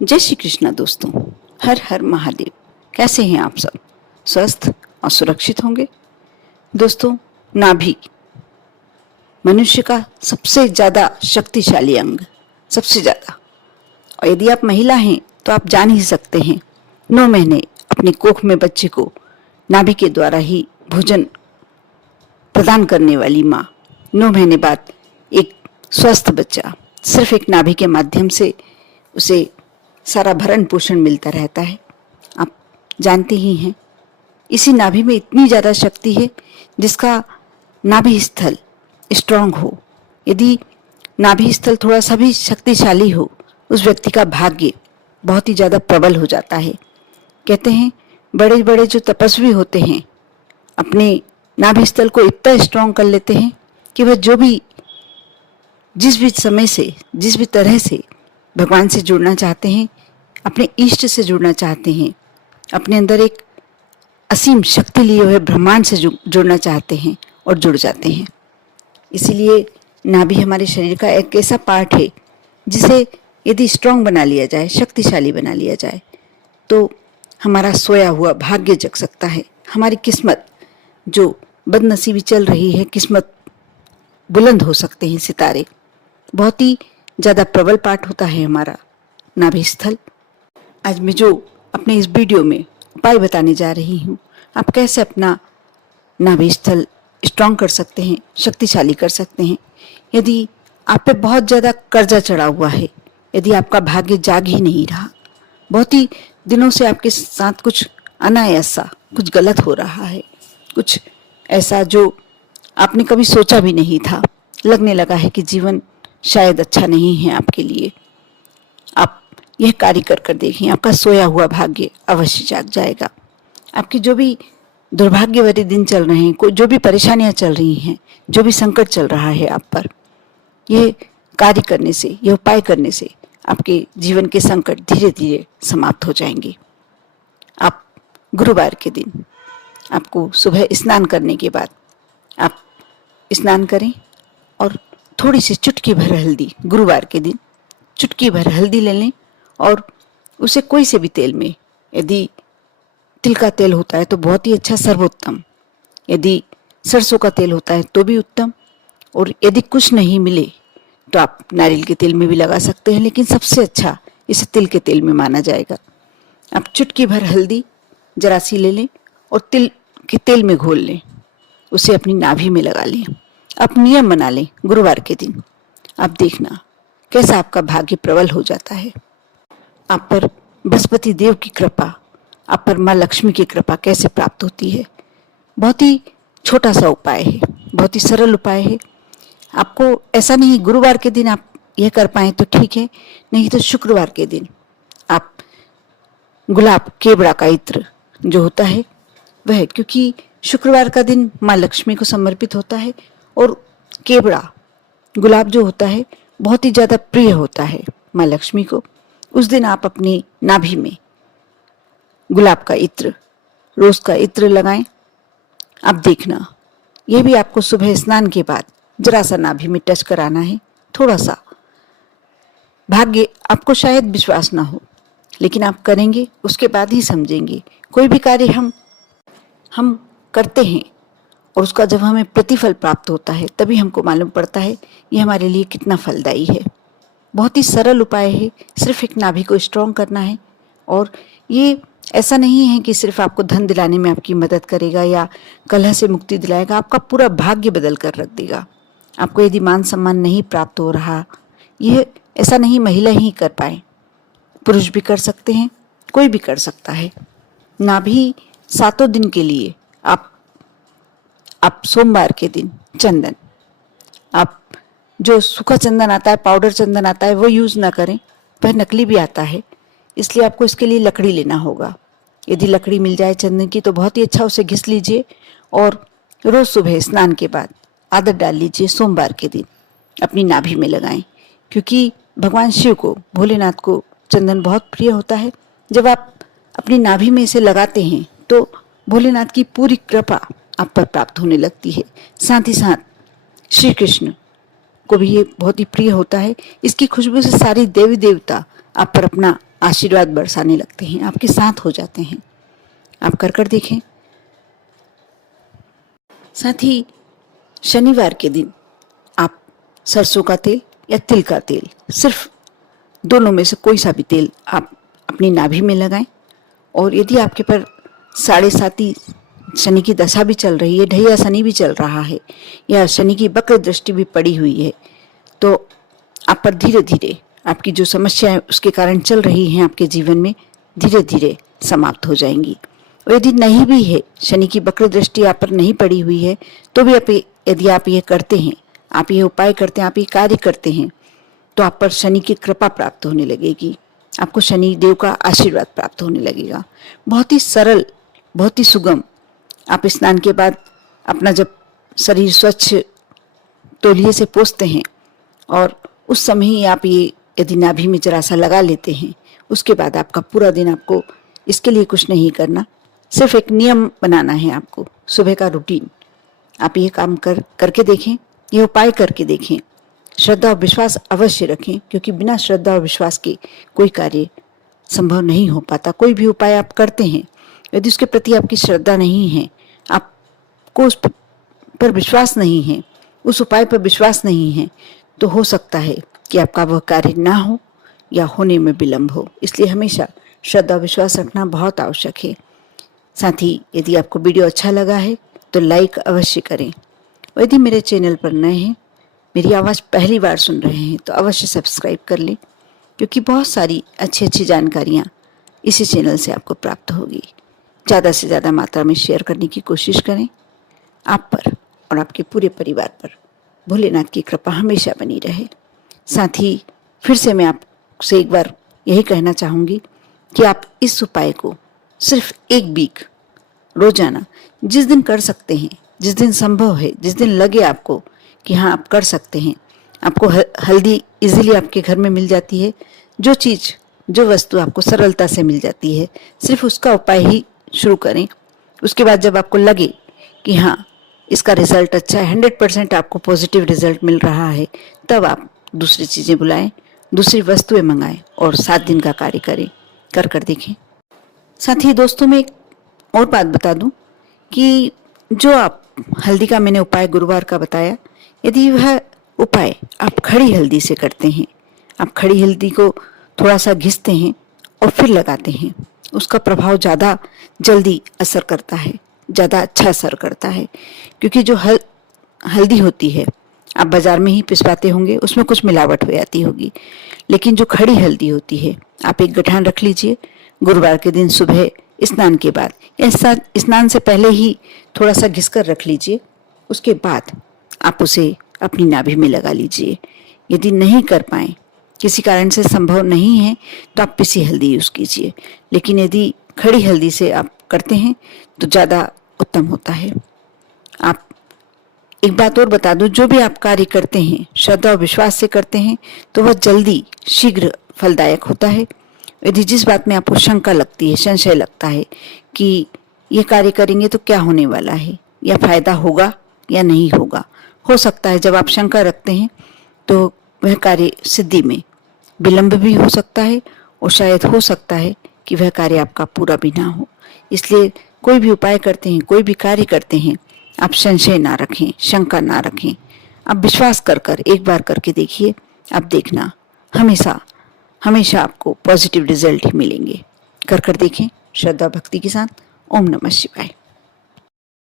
जय श्री कृष्णा दोस्तों। हर हर महादेव। कैसे हैं आप सब? स्वस्थ और सुरक्षित होंगे। दोस्तों, नाभि मनुष्य का सबसे ज्यादा शक्तिशाली अंग, सबसे ज्यादा। और यदि आप महिला हैं तो आप जान ही सकते हैं, 9 महीने अपने कोख में बच्चे को नाभि के द्वारा ही भोजन प्रदान करने वाली माँ, 9 महीने बाद एक स्वस्थ बच्चा सिर्फ एक नाभि के माध्यम से उसे सारा भरण पोषण मिलता रहता है। आप जानते ही हैं, इसी नाभि में इतनी ज़्यादा शक्ति है जिसका नाभि स्थल स्ट्रांग हो, यदि नाभि स्थल थोड़ा सा भी शक्तिशाली हो, उस व्यक्ति का भाग्य बहुत ही ज़्यादा प्रबल हो जाता है। कहते हैं बड़े बड़े जो तपस्वी होते हैं अपने नाभि स्थल को इतना स्ट्रांग कर लेते हैं कि वह जिस भी समय से, जिस भी तरह से भगवान से जुड़ना चाहते हैं, अपने इष्ट से जुड़ना चाहते हैं, अपने अंदर एक असीम शक्ति लिए हुए ब्रह्मांड से जुड़ना चाहते हैं और जुड़ जाते हैं। इसीलिए नाभि हमारे शरीर का एक ऐसा पार्ट है जिसे यदि स्ट्रांग बना लिया जाए, शक्तिशाली बना लिया जाए, तो हमारा सोया हुआ भाग्य जग सकता है। हमारी किस्मत जो बदनसीबी चल रही है, किस्मत बुलंद हो सकते हैं सितारे। बहुत ही ज़्यादा प्रबल पार्ट होता है हमारा नाभि स्थल। आज मैं जो अपने इस वीडियो में उपाय बताने जा रही हूँ, आप कैसे अपना नाभि स्थल स्ट्रांग कर सकते हैं, शक्तिशाली कर सकते हैं। यदि आप पे बहुत ज़्यादा कर्जा चढ़ा हुआ है, यदि आपका भाग्य जाग ही नहीं रहा, बहुत ही दिनों से आपके साथ कुछ अनायासा कुछ गलत हो रहा है, कुछ ऐसा जो आपने कभी सोचा भी नहीं था, लगने लगा है कि जीवन शायद अच्छा नहीं है आपके लिए, आप यह कार्य कर देखें, आपका सोया हुआ भाग्य अवश्य जाग जाएगा। आपके जो भी दुर्भाग्य भरे दिन चल रहे हैं, जो भी परेशानियां चल रही हैं, जो भी संकट चल रहा है आप पर, यह कार्य करने से, यह उपाय करने से आपके जीवन के संकट धीरे धीरे समाप्त हो जाएंगे। आप गुरुवार के दिन आपको सुबह स्नान करने के बाद आप स्नान करें और थोड़ी सी चुटकी भर हल्दी, गुरुवार के दिन चुटकी भर हल्दी ले लें और उसे कोई से भी तेल में, यदि तिल का तेल होता है तो बहुत ही अच्छा, सर्वोत्तम, यदि सरसों का तेल होता है तो भी उत्तम, और यदि कुछ नहीं मिले तो आप नारियल के तेल में भी लगा सकते हैं, लेकिन सबसे अच्छा इसे तिल के तेल में माना जाएगा। आप चुटकी भर हल्दी जरा सी ले लें और तिल के तेल में घोल लें, उसे अपनी नाभि में लगा लें। आप नियम बना लें, गुरुवार के दिन आप देखना कैसा आपका भाग्य प्रबल हो जाता है। आप पर बृहस्पति देव की कृपा, आप पर माँ लक्ष्मी की कृपा कैसे प्राप्त होती है। बहुत ही छोटा सा उपाय है, बहुत ही सरल उपाय है। आपको ऐसा नहीं गुरुवार के दिन आप यह कर पाए तो ठीक है, नहीं तो शुक्रवार के दिन आप गुलाब केवड़ा का इत्र जो होता है वह, क्योंकि शुक्रवार का दिन माँ लक्ष्मी को समर्पित होता है और केवड़ा गुलाब जो होता है बहुत ही ज़्यादा प्रिय होता है माँ लक्ष्मी को। उस दिन आप अपनी नाभि में गुलाब का इत्र, रोज का इत्र लगाएं। आप देखना, यह भी आपको सुबह स्नान के बाद जरा सा नाभि में टच कराना है, थोड़ा सा। भाग्य आपको शायद विश्वास ना हो, लेकिन आप करेंगे उसके बाद ही समझेंगे। कोई भी कार्य हम करते हैं और उसका जब हमें प्रतिफल प्राप्त होता है तभी हमको मालूम पड़ता है ये हमारे लिए कितना फलदायी है। बहुत ही सरल उपाय है, सिर्फ एक नाभि को स्ट्रांग करना है। और ये ऐसा नहीं है कि सिर्फ आपको धन दिलाने में आपकी मदद करेगा या कलह से मुक्ति दिलाएगा, आपका पूरा भाग्य बदल कर रख देगा। आपको यदि मान सम्मान नहीं प्राप्त हो रहा, यह ऐसा नहीं महिला ही कर पाए, पुरुष भी कर सकते हैं, कोई भी कर सकता है। नाभि 7 दिन के लिए आप सोमवार के दिन चंदन, आप जो सूखा चंदन आता है, पाउडर चंदन आता है, वो यूज़ ना करें, वह नकली भी आता है, इसलिए आपको इसके लिए लकड़ी लेना होगा। यदि लकड़ी मिल जाए चंदन की तो बहुत ही अच्छा, उसे घिस लीजिए और रोज़ सुबह स्नान के बाद आदत डाल लीजिए, सोमवार के दिन अपनी नाभि में लगाएं, क्योंकि भगवान शिव को, भोलेनाथ को चंदन बहुत प्रिय होता है। जब आप अपनी नाभि में इसे लगाते हैं तो भोलेनाथ की पूरी कृपा आप पर प्राप्त होने लगती है। साथ ही साथ श्री कृष्ण को भी ये बहुत ही प्रिय होता है। इसकी खुशबू से सारी देवी देवता आप पर अपना आशीर्वाद बरसाने लगते हैं, आपके साथ हो जाते हैं। आप कर देखें। साथ ही शनिवार के दिन आप सरसों का तेल या तिल का तेल, सिर्फ दोनों में से कोई सा भी तेल आप अपनी नाभि में लगाएं। और यदि आपके पर 7.5 शनि की दशा भी चल रही है, ढैया शनि भी चल रहा है, या शनि की वक्र दृष्टि भी पड़ी हुई है, तो आप पर धीरे धीरे आपकी जो समस्याएं उसके कारण चल रही हैं आपके जीवन में, धीरे धीरे समाप्त हो जाएंगी। और यदि नहीं भी है, शनि की वक्र दृष्टि आप पर नहीं पड़ी हुई है, तो भी यदि आप ये करते हैं, आप ये उपाय करते हैं, आप ये कार्य करते हैं, तो आप पर शनि की कृपा प्राप्त होने लगेगी, आपको शनि देव का आशीर्वाद प्राप्त होने लगेगा। बहुत ही सरल, बहुत ही सुगम। आप स्नान के बाद अपना जब शरीर स्वच्छ तौलिए से पोंछते हैं और उस समय ही आप ये यदि नाभि में जरा सा लगा लेते हैं, उसके बाद आपका पूरा दिन, आपको इसके लिए कुछ नहीं करना, सिर्फ एक नियम बनाना है आपको, सुबह का रूटीन। आप ये काम करके देखें, ये उपाय करके देखें। श्रद्धा और विश्वास अवश्य रखें, क्योंकि बिना श्रद्धा और विश्वास के कोई कार्य संभव नहीं हो पाता। कोई भी उपाय आप करते हैं, यदि उसके प्रति आपकी श्रद्धा नहीं है, आपको उस पर विश्वास नहीं है, उस उपाय पर विश्वास नहीं है, तो हो सकता है कि आपका वह कार्य ना हो या होने में विलंब हो। इसलिए हमेशा श्रद्धा विश्वास रखना बहुत आवश्यक है। साथ ही यदि आपको वीडियो अच्छा लगा है तो लाइक अवश्य करें। और यदि मेरे चैनल पर नए हैं, मेरी आवाज़ पहली बार सुन रहे हैं, तो अवश्य सब्सक्राइब कर लें, क्योंकि बहुत सारी अच्छी अच्छी जानकारियाँ इसी चैनल से आपको प्राप्त होगी। ज़्यादा से ज़्यादा मात्रा में शेयर करने की कोशिश करें। आप पर और आपके पूरे परिवार पर भोलेनाथ की कृपा हमेशा बनी रहे। साथ ही फिर से मैं आपसे एक बार यही कहना चाहूँगी कि आप इस उपाय को सिर्फ 1 वीक रोजाना, जिस दिन कर सकते हैं, जिस दिन संभव है, जिस दिन लगे आपको कि हाँ आप कर सकते हैं। आपको हल्दी इजीली आपके घर में मिल जाती है, जो चीज़, जो वस्तु आपको सरलता से मिल जाती है, सिर्फ उसका उपाय ही शुरू करें। उसके बाद जब आपको लगे कि हाँ इसका रिजल्ट अच्छा है, 100% आपको पॉजिटिव रिजल्ट मिल रहा है, तब आप दूसरी चीज़ें बुलाएं, दूसरी वस्तुएं मंगाएं और 7 दिन का कार्य करें, कर देखें। साथ ही दोस्तों, मैं एक और बात बता दूं कि जो आप हल्दी का मैंने उपाय गुरुवार का बताया, यदि वह उपाय आप खड़ी हल्दी से करते हैं, आप खड़ी हल्दी को थोड़ा सा घिसते हैं और फिर लगाते हैं, उसका प्रभाव ज़्यादा जल्दी असर करता है, ज़्यादा अच्छा असर करता है। क्योंकि जो हल्दी होती है, आप बाज़ार में ही पिसवाते होंगे, उसमें कुछ मिलावट हो जाती होगी, लेकिन जो खड़ी हल्दी होती है, आप एक गठान रख लीजिए, गुरुवार के दिन सुबह स्नान के बाद या स्नान से पहले ही थोड़ा सा घिसकर रख लीजिए। उसके बाद आप उसे अपनी नाभि में लगा लीजिए। यदि नहीं कर पाए, किसी कारण से संभव नहीं है, तो आप पिसी हल्दी यूज़ कीजिए, लेकिन यदि खड़ी हल्दी से आप करते हैं तो ज़्यादा उत्तम होता है। आप एक बात और बता दूं, जो भी आप कार्य करते हैं श्रद्धा और विश्वास से करते हैं तो वह जल्दी शीघ्र फलदायक होता है। यदि जिस बात में आपको शंका लगती है, संशय लगता है कि ये कार्य करेंगे तो क्या होने वाला है, या फायदा होगा या नहीं होगा, हो सकता है जब आप शंका रखते हैं तो वह कार्य सिद्धि में विलंब भी हो सकता है, और शायद हो सकता है कि वह कार्य आपका पूरा भी ना हो। इसलिए कोई भी उपाय करते हैं, कोई भी कार्य करते हैं, आप संशय ना रखें, शंका ना रखें, आप विश्वास कर एक बार करके देखिए। आप देखना हमेशा आपको पॉजिटिव रिजल्ट ही मिलेंगे। कर देखें श्रद्धा भक्ति के साथ। ओम नमः शिवाय।